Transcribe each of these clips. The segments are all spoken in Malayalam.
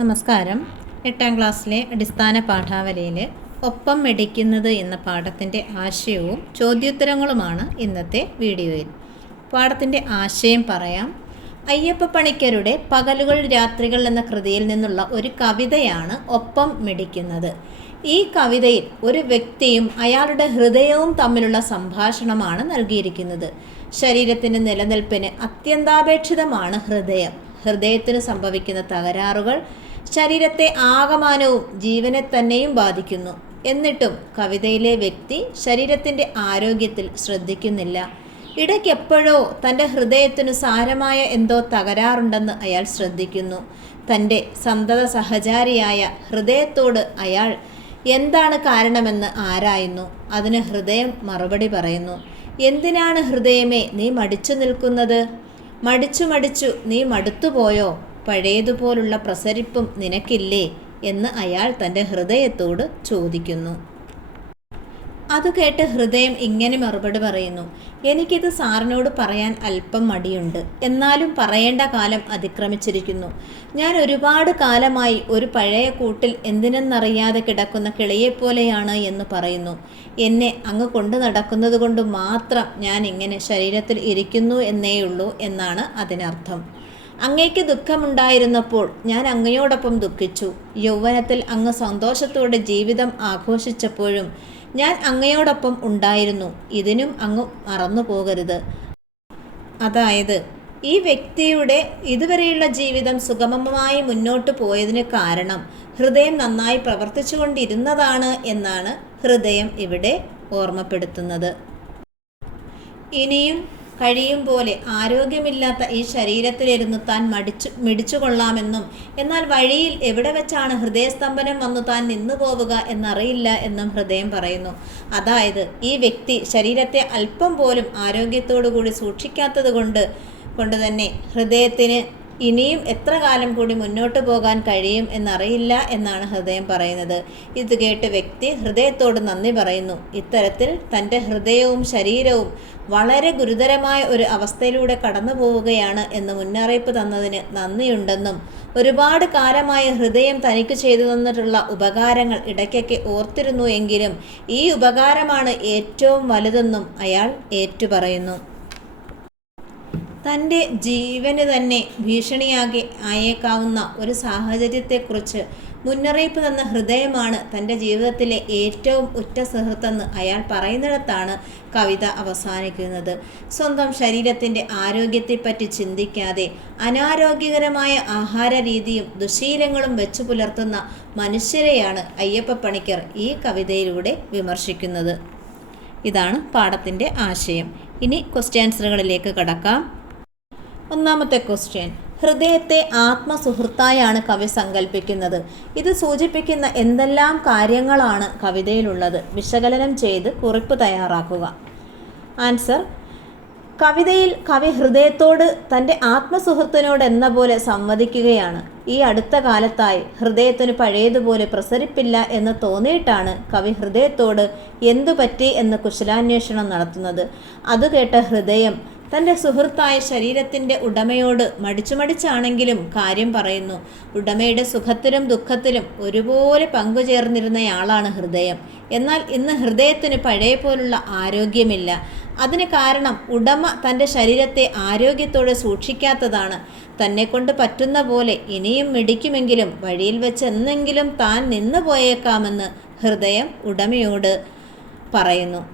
നമസ്കാരം. എട്ടാം ക്ലാസ്സിലെ അടിസ്ഥാന പാഠാവലിയിൽ ഒപ്പം മെടിക്കുന്നത് എന്ന പാഠത്തിന്റെ ആശയവും ചോദ്യോത്തരങ്ങളുമാണ് ഇന്നത്തെ വീഡിയോയിൽ. പാഠത്തിന്റെ ആശയം പറയാം. അയ്യപ്പ പണിക്കരുടെ പകലുകൾ രാത്രികൾ എന്ന കൃതിയിൽ നിന്നുള്ള ഒരു കവിതയാണ് ഒപ്പം മെടിക്കുന്നത്. ഈ കവിതയിൽ ഒരു വ്യക്തിയും അയാളുടെ ഹൃദയവും തമ്മിലുള്ള സംഭാഷണമാണ് നൽകിയിരിക്കുന്നത്. ശരീരത്തിന്റെ നിലനിൽപ്പിന് അത്യന്താപേക്ഷിതമാണ് ഹൃദയം. ഹൃദയത്തിന് സംഭവിക്കുന്ന തകരാറുകൾ ശരീരത്തെ ആകമാനവും ജീവനെ തന്നെയും ബാധിക്കുന്നു. എന്നിട്ടും കവിതയിലെ വ്യക്തി ശരീരത്തിന്റെ ആരോഗ്യത്തിൽ ശ്രദ്ധിക്കുന്നില്ല. ഇടയ്ക്കെപ്പോഴോ തന്റെ ഹൃദയത്തിനു സാരമായ എന്തോ തകരാറുണ്ടെന്ന് അയാൾ ശ്രദ്ധിക്കുന്നു. തന്റെ സന്തത സഹചാരിയായ ഹൃദയത്തോട് അയാൾ എന്താണ് കാരണമെന്ന് ആരായുന്നു? അതിന് ഹൃദയം മറുപടി പറയുന്നു. എന്തിനാണ് ഹൃദയമേ നീ മടിച്ചു നിൽക്കുന്നത്? മടിച്ചു മടിച്ചു നീ മടുത്തുപോയോ പഴയതുപോലുള്ള പ്രസരിപ്പും നിനക്കില്ലേ? എന്ന് അയാൾ തന്റെ ഹൃദയത്തോട് ചോദിക്കുന്നു. അത് കേട്ട് ഹൃദയം ഇങ്ങനെ മറുപടി പറയുന്നു എനിക്കിത് സാറിനോട് പറയാൻ അല്പം മടിയുണ്ട്. എന്നാലും പറയേണ്ട കാലം അതിക്രമിച്ചിരിക്കുന്നു. ഞാൻ ഒരുപാട് കാലമായി ഒരു പഴയ കൂട്ടിൽ എന്തിനെന്നറിയാതെ കിടക്കുന്ന കിളിയെപ്പോലെയാണ് എന്ന് പറയുന്നു. എന്നെ അങ്ങ് കൊണ്ടു നടക്കുന്നത് കൊണ്ട് മാത്രം ഞാൻ ഇങ്ങനെ ശരീരത്തിൽ ഇരിക്കുന്നു എന്നേയുള്ളൂ എന്നാണ് അതിനർത്ഥം. അങ്ങേക്ക് ദുഃഖമുണ്ടായിരുന്നപ്പോൾ ഞാൻ അങ്ങയോടൊപ്പം ദുഃഖിച്ചു. യൗവനത്തിൽ അങ്ങ് സന്തോഷത്തോടെ ജീവിതം ആഘോഷിച്ചപ്പോഴും ഞാൻ അങ്ങയോടൊപ്പം ഉണ്ടായിരുന്നു. ഇതിനും അങ്ങ് മറന്നു പോകരുത്. അതായത് ഈ വ്യക്തിയുടെ ഇതുവരെയുള്ള ജീവിതം സുഗമമായി മുന്നോട്ട് പോയതിന് കാരണം ഹൃദയം നന്നായി പ്രവർത്തിച്ചുകൊണ്ടിരുന്നതാണ് എന്നാണ് ഹൃദയം ഇവിടെ ഓർമ്മപ്പെടുത്തുന്നത്. ഇനിയും കഴിയും പോലെ ആരോഗ്യമില്ലാത്ത ഈ ശരീരത്തിലിരുന്ന് താൻ മടിച്ചു മിടിച്ചു കൊള്ളാമെന്നും എന്നാൽ വഴിയിൽ എവിടെ വെച്ചാണ് ഹൃദയസ്തംഭനം വന്നു താൻ നിന്നു പോവുക എന്നറിയില്ല എന്നും ഹൃദയം പറയുന്നു. അതായത് ഈ വ്യക്തി ശരീരത്തെ അല്പം പോലും ആരോഗ്യത്തോടു കൂടി സൂക്ഷിക്കാത്തത് കൊണ്ട് കൊണ്ട് തന്നെ ഹൃദയത്തിന് ഇനിയും എത്ര കാലം കൂടി മുന്നോട്ട് പോകാൻ കഴിയും എന്നറിയില്ല എന്നാണ് ഹൃദയം പറയുന്നത്. ഇത് കേട്ട് വ്യക്തി ഹൃദയത്തോട് നന്ദി പറയുന്നു. ഇത്തരത്തിൽ തന്റെ ഹൃദയവും ശരീരവും വളരെ ഗുരുതരമായ ഒരു അവസ്ഥയിലൂടെ കടന്നു പോവുകയാണ് എന്ന് മുന്നറിയിപ്പ് തന്നതിന് നന്ദിയുണ്ടെന്നും ഒരുപാട് കാലമായി ഹൃദയം തനിക്ക് ചെയ്തു തന്നിട്ടുള്ള ഉപകാരങ്ങൾ ഇടയ്ക്കൊക്കെ ഓർത്തിരുന്നു എങ്കിലും ഈ ഉപകാരമാണ് ഏറ്റവും വലുതെന്നും അയാൾ ഏറ്റുപറയുന്നു. തന്റെ ജീവന് തന്നെ ഭീഷണിയാകെ ആയേക്കാവുന്ന ഒരു സാഹചര്യത്തെക്കുറിച്ച് മുന്നറിയിപ്പ് തന്ന ഹൃദയമാണ് തന്റെ ജീവിതത്തിലെ ഏറ്റവും ഉറ്റ സുഹൃത്തെന്ന് അയാൾ പറയുന്നിടത്താണ് കവിത അവസാനിക്കുന്നത്. സ്വന്തം ശരീരത്തിന്റെ ആരോഗ്യത്തെപ്പറ്റി ചിന്തിക്കാതെ അനാരോഗ്യകരമായ ആഹാര രീതിയും ദുശീലങ്ങളും വെച്ചു പുലർത്തുന്ന മനുഷ്യരെയാണ് അയ്യപ്പ പണിക്കർ ഈ കവിതയിലൂടെ വിമർശിക്കുന്നത്. ഇതാണ് പാഠത്തിന്റെ ആശയം. ഇനി ക്വസ്റ്റ്യാൻസറുകളിലേക്ക് കടക്കാം. ഒന്നാമത്തെ ക്വസ്റ്റ്യൻ ഹൃദയത്തെ ആത്മസുഹൃത്തായാണ് കവി സങ്കല്പിക്കുന്നത് ഇത് സൂചിപ്പിക്കുന്ന എന്തെല്ലാം കാര്യങ്ങളാണ് കവിതയിലുള്ളത്? വിശകലനം ചെയ്ത് കുറിപ്പ് തയ്യാറാക്കുക. ആൻസർ കവിതയിൽ കവി ഹൃദയത്തോട് തന്റെ ആത്മസുഹൃത്തിനോട് എന്ന പോലെ സംവദിക്കുകയാണ്. ഈ അടുത്ത കാലത്തായി ഹൃദയത്തിന് പഴയതുപോലെ പ്രസരിപ്പില്ല എന്ന് തോന്നിയിട്ടാണ് കവി ഹൃദയത്തോട് എന്തു പറ്റി എന്ന് കുശലാന്വേഷണം നടത്തുന്നത്. അത് കേട്ട ഹൃദയം തന്റെ സുഹൃത്തായ ശരീരത്തിന്റെ ഉടമയോട് മടിച്ചു മടിച്ചാണെങ്കിലും കാര്യം പറയുന്നു. ഉടമയുടെ സുഖത്തിലും ദുഃഖത്തിലും ഒരുപോലെ പങ്കുചേർന്നിരുന്നയാളാണ് ഹൃദയം. എന്നാൽ ഇന്ന് ഹൃദയത്തിന് പഴയ പോലുള്ള ആരോഗ്യമില്ല. അതിന് കാരണം ഉടമ തന്റെ ശരീരത്തെ ആരോഗ്യത്തോടെ സൂക്ഷിക്കാത്തതാണ്. തന്നെക്കൊണ്ട് പറ്റുന്ന പോലെ ഇനിയും മിടിക്കുമെങ്കിലും വഴിയിൽ വെച്ച് എന്നെങ്കിലും താൻ നിന്നു പോയേക്കാമെന്ന് ഹൃദയം ഉടമയോട് പറയുന്നു.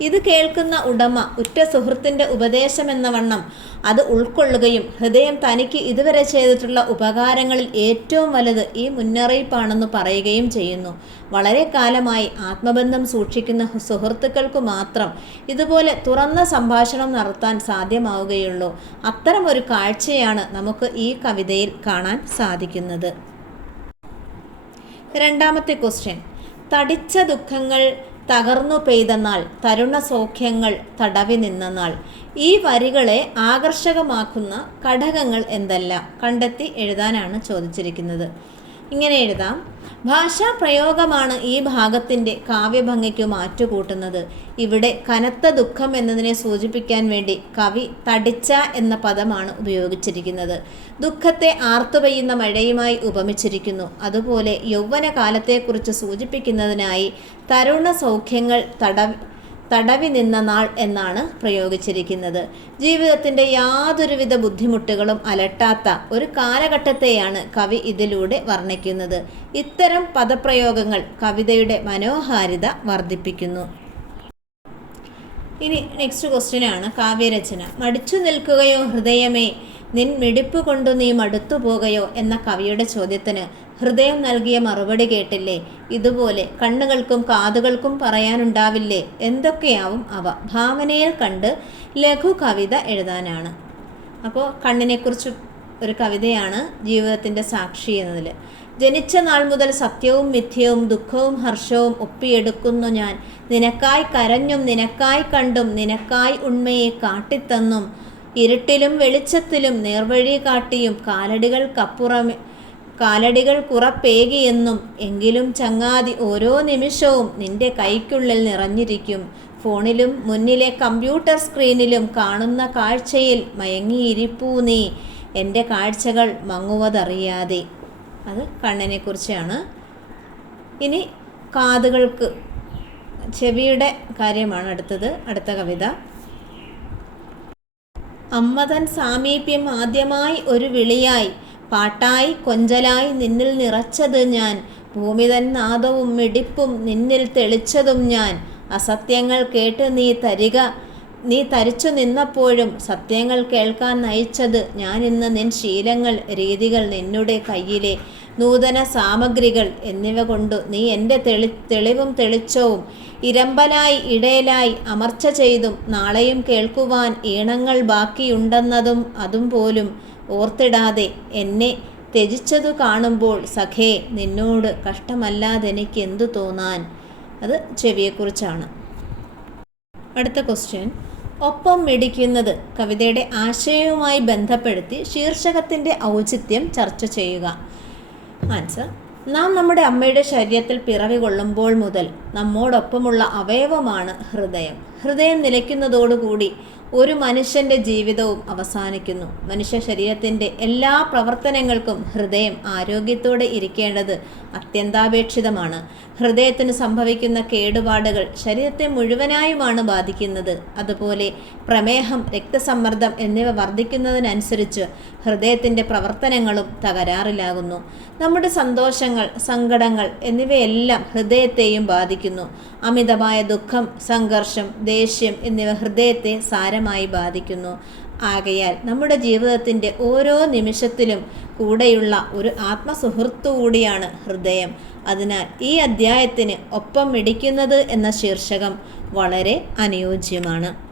ഇത് കേൾക്കുന്ന ഉടമ ഉറ്റ സുഹൃത്തിന്റെ ഉപദേശമെന്ന വണ്ണം അത് ഉൾക്കൊള്ളുകയും ഹൃദയം തനിക്ക് ഇതുവരെ ചെയ്തിട്ടുള്ള ഉപകാരങ്ങളിൽ ഏറ്റവും വലുത് ഈ മുന്നറിയിപ്പാണെന്ന് പറയുകയും ചെയ്യുന്നു. വളരെ കാലമായി ആത്മബന്ധം സൂക്ഷിക്കുന്ന സുഹൃത്തുക്കൾക്ക് മാത്രം ഇതുപോലെ തുറന്ന സംഭാഷണം നടത്താൻ സാധ്യമാവുകയുള്ളൂ. അത്തരം ഒരു കാഴ്ചയാണ് നമുക്ക് ഈ കവിതയിൽ കാണാൻ സാധിക്കുന്നത്. രണ്ടാമത്തെ ക്വസ്റ്റ്യൻ. തടിച്ച ദുഃഖങ്ങൾ തകർന്നു പെയ്ത നാൾ തരുണ സൗഖ്യങ്ങൾ തടവി നിന്ന നാൾ. ഈ വരികളെ ആകർഷകമാക്കുന്ന ഘടകങ്ങൾ എന്തെല്ലാം? കണ്ടെത്തി എഴുതാനാണ് ചോദിച്ചിരിക്കുന്നത്. ഇങ്ങനെ എഴുതാം. ഭാഷാ പ്രയോഗമാണ് ഈ ഭാഗത്തിന്റെ കാവ്യഭംഗിക്ക് മാറ്റുകൂട്ടുന്നത്. ഇവിടെ കനത്ത ദുഃഖം എന്നതിനെ സൂചിപ്പിക്കാൻ വേണ്ടി കവി തടിച്ച എന്ന പദമാണ് ഉപയോഗിച്ചിരിക്കുന്നത്. ദുഃഖത്തെ ആർത്തുപെയ്യുന്ന മഴയുമായി ഉപമിച്ചിരിക്കുന്നു. അതുപോലെ യൗവനകാലത്തെക്കുറിച്ച് സൂചിപ്പിക്കുന്നതിനായി തരുണ സൗഖ്യങ്ങൾ തട തടവി നിന്ന നാൾ എന്നാണ് പ്രയോഗിച്ചിരിക്കുന്നത്. ജീവിതത്തിന്റെ യാതൊരുവിധ ബുദ്ധിമുട്ടുകളും അലട്ടാത്ത ഒരു കാലഘട്ടത്തെയാണ് കവി ഇതിലൂടെ വർണിക്കുന്നത്. ഇത്തരം പദപ്രയോഗങ്ങൾ കവിതയുടെ മനോഹാരിത വർദ്ധിപ്പിക്കുന്നു. ഇനി നെക്സ്റ്റ് ക്വസ്റ്റ്യൻ ആണ്. കാവ്യരചന. മടിച്ചു നിൽക്കുകയോ ഹൃദയമേ നിൻ മിടിപ്പ് കൊണ്ടു നീ മടുത്തു പോകയോ എന്ന കവിയുടെ ചോദ്യത്തിന് ഹൃദയം നൽകിയ മറുപടി കേട്ടില്ലേ? ഇതുപോലെ കണ്ണുകൾക്കും കാതുകൾക്കും പറയാനുണ്ടാവില്ലേ? എന്തൊക്കെയാവും അവ? ഭാവനയിൽ കണ്ട് ലഘു കവിത എഴുതാനാണ്. അപ്പോൾ കണ്ണിനെക്കുറിച്ച് ഒരു കവിതയാണ് ജീവിതത്തിന്റെ സാക്ഷി എന്നതിൽ ജനിച്ച നാൾ മുതൽ സത്യവും മിഥ്യവും ദുഃഖവും ഹർഷവും ഒപ്പിയെടുക്കുന്നു ഞാൻ. നിനക്കായി കരഞ്ഞും നിനക്കായി കണ്ടും നിനക്കായി ഉണ്മയെ കാട്ടിത്തന്നും. ഇരുട്ടിലും വെളിച്ചത്തിലും നേർവഴി കാട്ടിയും കാലടികൾക്കപ്പുറമെ കാലടികൾ കുറപ്പേകിയെന്നും എങ്കിലും ചങ്ങാതി ഓരോ നിമിഷവും നിന്റെ കൈക്കുള്ളിൽ നിറഞ്ഞിരിക്കും. ഫോണിലും മുന്നിലെ കമ്പ്യൂട്ടർ സ്ക്രീനിലും കാണുന്ന കാഴ്ചയിൽ മയങ്ങിയിരിപ്പൂ നീ. എന്റെ കാഴ്ചകൾ മങ്ങുവതറിയാതെ. അത് കണ്ണിനെക്കുറിച്ചാണ്. ഇനി കാതുകൾക്ക് ചെവിയുടെ കാര്യമാണ് അടുത്തത്. അടുത്ത കവിത. അമ്മതൻ സാമീപ്യം ആദ്യമായി ഒരു വിളിയായി. പാട്ടായി കൊഞ്ചലായി നിന്നിൽ നിറച്ചത് ഞാൻ. ഭൂമിതൻ നാദവും മിടിപ്പും നിന്നിൽ തെളിച്ചതും ഞാൻ. അസത്യങ്ങൾ കേട്ട് നീ തരിക. നീ തരിച്ചു നിന്നപ്പോഴും സത്യങ്ങൾ കേൾക്കാൻ നയിച്ചത് ഞാൻ ഇന്ന് നിൻ ശീലങ്ങൾ രീതികൾ നിന്നുടെ കയ്യിലെ നൂതന സാമഗ്രികൾ എന്നിവ കൊണ്ടു നീ എന്റെ തെളി തെളിവും തെളിച്ചവും ഇരമ്പലായി ഇടയലായി അമർച്ച ചെയ്തും നാളെയും കേൾക്കുവാൻ ഈണങ്ങൾ ബാക്കിയുണ്ടെന്നതും അതും പോലും ഓർത്തിടാതെ എന്നെ ത്യജിച്ചതു കാണുമ്പോൾ സഖേ നിന്നോട് കഷ്ടമല്ലാതെ എനിക്ക് എന്തു തോന്നാൻ? അത് ചെവിയെക്കുറിച്ചാണ്. അടുത്ത ക്വസ്റ്റ്യൻ ഒപ്പം മിടിക്കുന്നത് കവിതയുടെ ആശയവുമായി ബന്ധപ്പെടുത്തി ശീർഷകത്തിന്റെ ഔചിത്യം ചർച്ച ചെയ്യുക. ആൻസർ നാം നമ്മുടെ അമ്മയുടെ ശരീരത്തിൽ പിറവി കൊള്ളുമ്പോൾ മുതൽ നമ്മോടൊപ്പമുള്ള അവയവമാണ് ഹൃദയം. ഹൃദയം നിലയ്ക്കുന്നതോടുകൂടി ഒരു മനുഷ്യന്റെ ജീവിതവും അവസാനിക്കുന്നു. മനുഷ്യ ശരീരത്തിന്റെ എല്ലാ പ്രവർത്തനങ്ങൾക്കും ഹൃദയം ആരോഗ്യത്തോടെ ഇരിക്കേണ്ടത് അത്യന്താപേക്ഷിതമാണ്. ഹൃദയത്തിന് സംഭവിക്കുന്ന കേടുപാടുകൾ ശരീരത്തെ മുഴുവനായുമാണ് ബാധിക്കുന്നത്. അതുപോലെ പ്രമേഹം രക്തസമ്മർദ്ദം എന്നിവ വർദ്ധിക്കുന്നതിനനുസരിച്ച് ഹൃദയത്തിന്റെ പ്രവർത്തനങ്ങളും തകരാറിലാകുന്നു. നമ്മുടെ സന്തോഷങ്ങൾ സങ്കടങ്ങൾ എന്നിവയെല്ലാം ഹൃദയത്തെയും ബാധിക്കുന്നു. അമിതമായ ദുഃഖം സംഘർഷം ദേഷ്യം എന്നിവ ഹൃദയത്തെ സാരമായി ബാധിക്കുന്നു. ആകയാൽ നമ്മുടെ ജീവിതത്തിന്റെ ഓരോ നിമിഷത്തിലും കൂടെയുള്ള ഒരു ആത്മസുഹൃത്തു കൂടിയാണ് ഹൃദയം. അതിനാൽ ഈ അദ്ധ്യായത്തിന് ഒപ്പം ഇടിക്കുന്നത് എന്ന ശീർഷകം വളരെ അനുയോജ്യമാണ്.